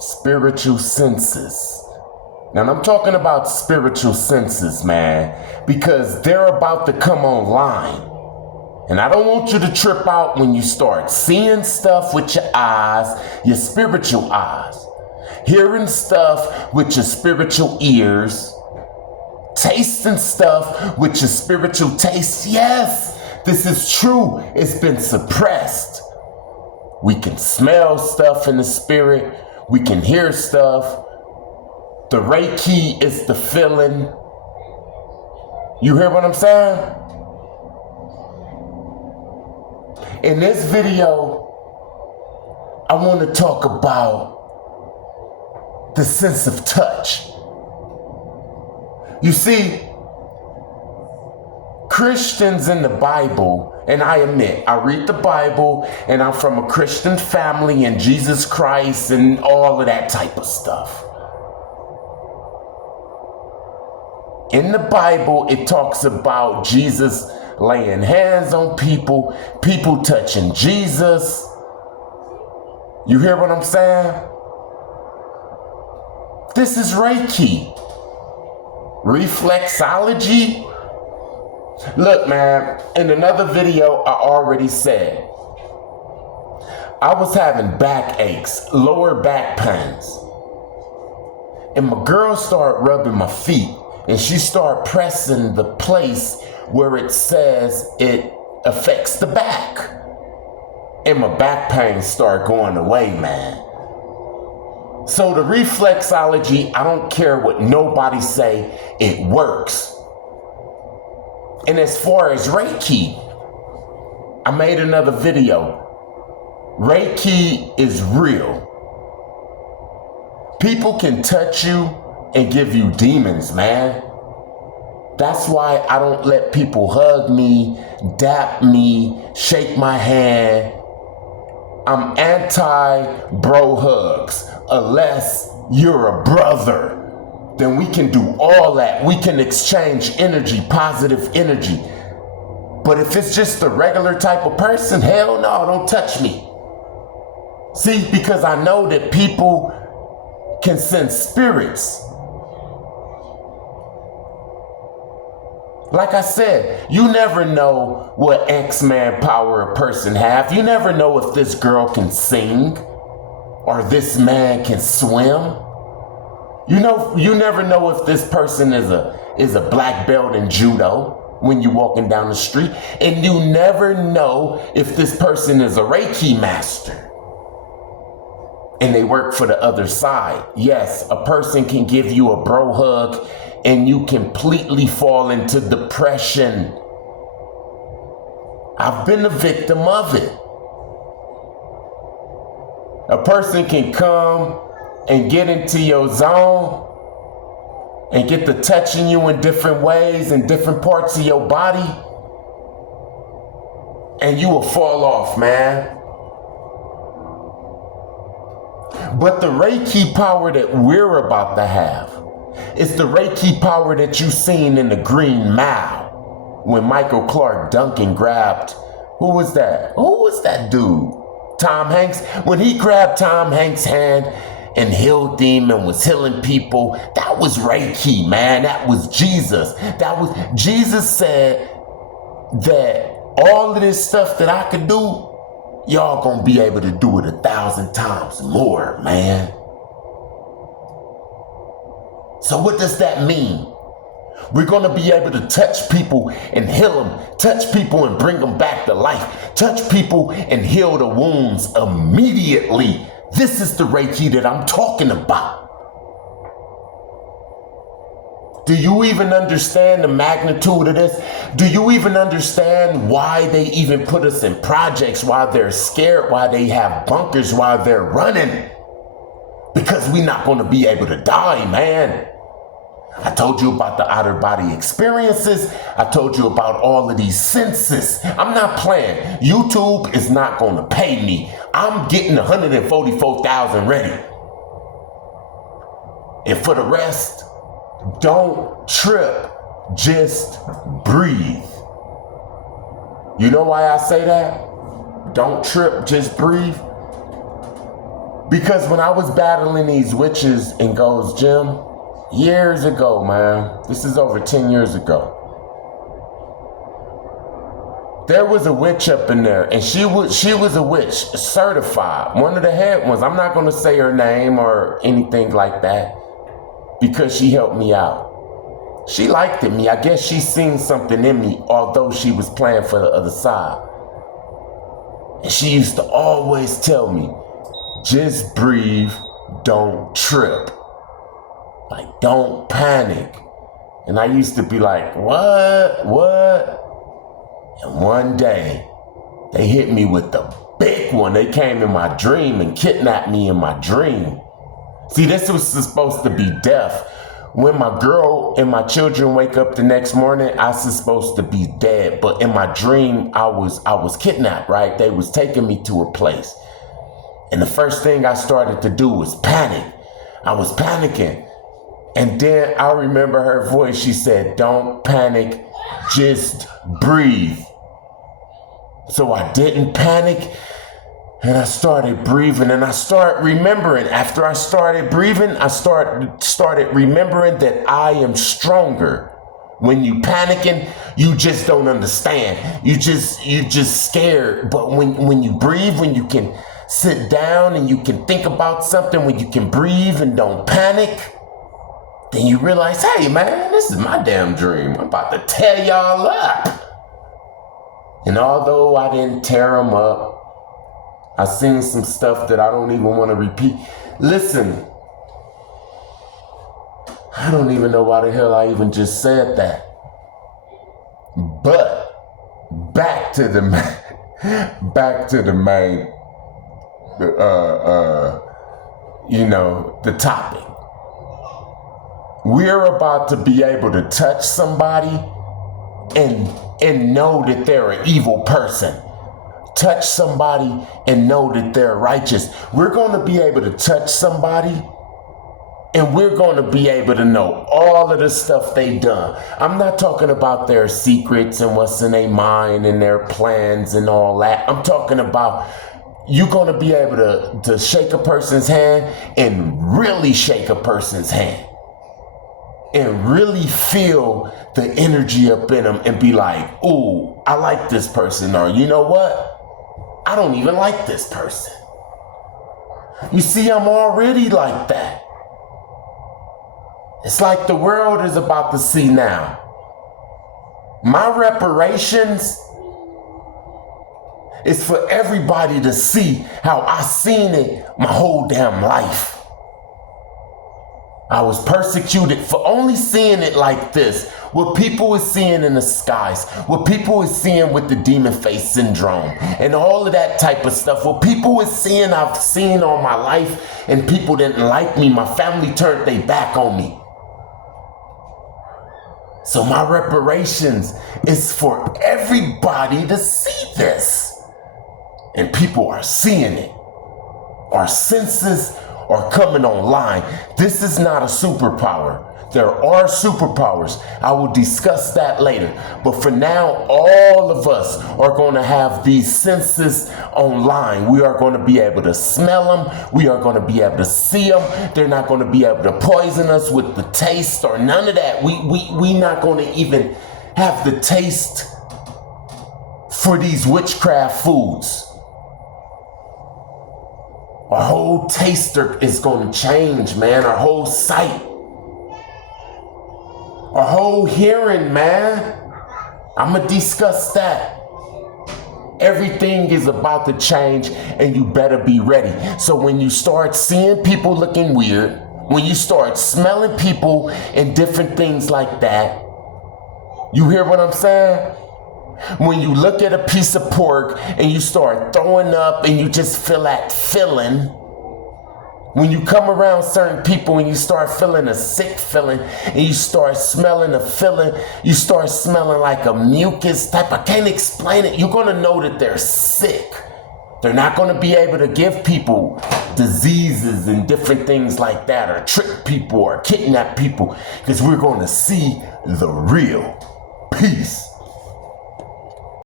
spiritual senses. Now, I'm talking about spiritual senses, man, because they're about to come online. And I don't want you to trip out when you start seeing stuff with your eyes, your spiritual eyes, hearing stuff with your spiritual ears, tasting stuff with your spiritual taste. Yes, this is true. It's been suppressed. We can smell stuff in the spirit. We can hear stuff. The Reiki is the feeling. You hear what I'm saying? In this video, I want to talk about the sense of touch. You see, Christians in the Bible, and I admit, I read the Bible and I'm from a Christian family and Jesus Christ and all of that type of stuff. In the Bible, it talks about Jesus laying hands on people, people touching Jesus. You hear what I'm saying? This is Reiki. Reflexology. Look, man, in another video, I already said, I was having backaches, lower back pains. And my girl started rubbing my feet and she started pressing the place where it says it affects the back. And my back pain started going away, man. So the reflexology, I don't care what nobody say, it works. And as far as Reiki, I made another video. Reiki is real. People can touch you and give you demons, man. That's why I don't let people hug me, dap me, shake my hand. I'm anti-bro hugs. Unless you're a brother, then we can do all that. We can exchange energy, positive energy. But if it's just a regular type of person, hell no, don't touch me. See, because I know that people can sense spirits. Like I said, you never know what X-Man power a person have. You never know if this girl can sing or this man can swim. You never know if this person is a black belt in judo when you're walking down the street. And you never know if this person is a Reiki master and they work for the other side. Yes, a person can give you a bro hug and you completely fall into depression. I've been a victim of it. A person can come and get into your zone and get to touching you in different ways in different parts of your body, and you will fall off, man. But the Reiki power that we're about to have is the Reiki power that you seen in the Green Mile when Michael Clark Duncan grabbed, who was that? Who was that dude? Tom Hanks. When he grabbed Tom Hanks' hand and healed him and was healing people, that was Reiki, man. That was Jesus. Jesus said that all of this stuff that I could do, y'all gonna be able to do it 1,000 times more, man. So what does that mean? We're going to be able to touch people and heal them, touch people and bring them back to life, touch people and heal the wounds immediately. This is the Reiki that I'm talking about. Do you even understand the magnitude of this? Do you even understand why they even put us in projects, why they're scared, why they have bunkers, why they're running? Because we're not going to be able to die, man. I told you about the outer body experiences. I told you about all of these senses. I'm not playing. YouTube is not going to pay me. I'm getting 144,000 ready. And for the rest, don't trip. Just breathe. You know why I say that? Don't trip, just breathe. Because when I was battling these witches in Gold's Gym, years ago, man, this is over 10 years ago, there was a witch up in there, and she was a witch, certified, one of the head ones. I'm not going to say her name or anything like that because she helped me out. She liked me. I guess she seen something in me, although she was playing for the other side. And she used to always tell me, just breathe, don't trip. Like, don't panic. And I used to be like, what? And one day, they hit me with the big one. They came in my dream and kidnapped me in my dream. See, this was supposed to be death. When my girl and my children wake up the next morning, I was supposed to be dead. But in my dream, I was kidnapped, right? They was taking me to a place. And the first thing I started to do was panic. I was panicking. And then I remember her voice. She said, don't panic, just breathe. So I didn't panic, and I started breathing, and I started remembering. After I started breathing, I started remembering that I am stronger. When you panicking, you just don't understand. You just scared. But when you breathe, when you can sit down and you can think about something, when you can breathe and don't panic, then you realize, hey man, this is my damn dream. I'm about to tear y'all up. And although I didn't tear them up, I seen some stuff that I don't even want to repeat. Listen, I don't even know why the hell I even just said that. But back to the main, the topic. We're about to be able to touch somebody and know that they're an evil person. Touch somebody and know that they're righteous. We're going to be able to touch somebody and we're going to be able to know all of the stuff they done. I'm not talking about their secrets and what's in their mind and their plans and all that. I'm talking about you're going to be able to shake a person's hand and really shake a person's hand. And really feel the energy up in them and be like, ooh, I like this person. Or you know what? I don't even like this person. You see, I'm already like that. It's like the world is about to see now. My reparations is for everybody to see how I seen it my whole damn life. I was persecuted for only seeing it like this. What people is seeing in the skies. What people is seeing with the demon face syndrome. And all of that type of stuff. What people is seeing, I've seen all my life. And people didn't like me. My family turned their back on me. So my reparations is for everybody to see this. And people are seeing it. Our senses are coming online. This is not a superpower. There are superpowers. I will discuss that later. But for now, all of us are going to have these senses online. We are going to be able to smell them. We are going to be able to see them. They're not going to be able to poison us with the taste or none of that. We not going to even have the taste for these witchcraft foods. Our whole taster is going to change, man. Our whole sight. Our whole hearing, man. I'm going to discuss that. Everything is about to change and you better be ready. So when you start seeing people looking weird, when you start smelling people and different things like that, you hear what I'm saying? When you look at a piece of pork and you start throwing up and you just feel that feeling, when you come around certain people and you start feeling a sick feeling and you start smelling a feeling, you start smelling like a mucus type, I can't explain it. You're going to know that they're sick. They're not going to be able to give people diseases and different things like that, or trick people or kidnap people, because we're going to see the real. Peace.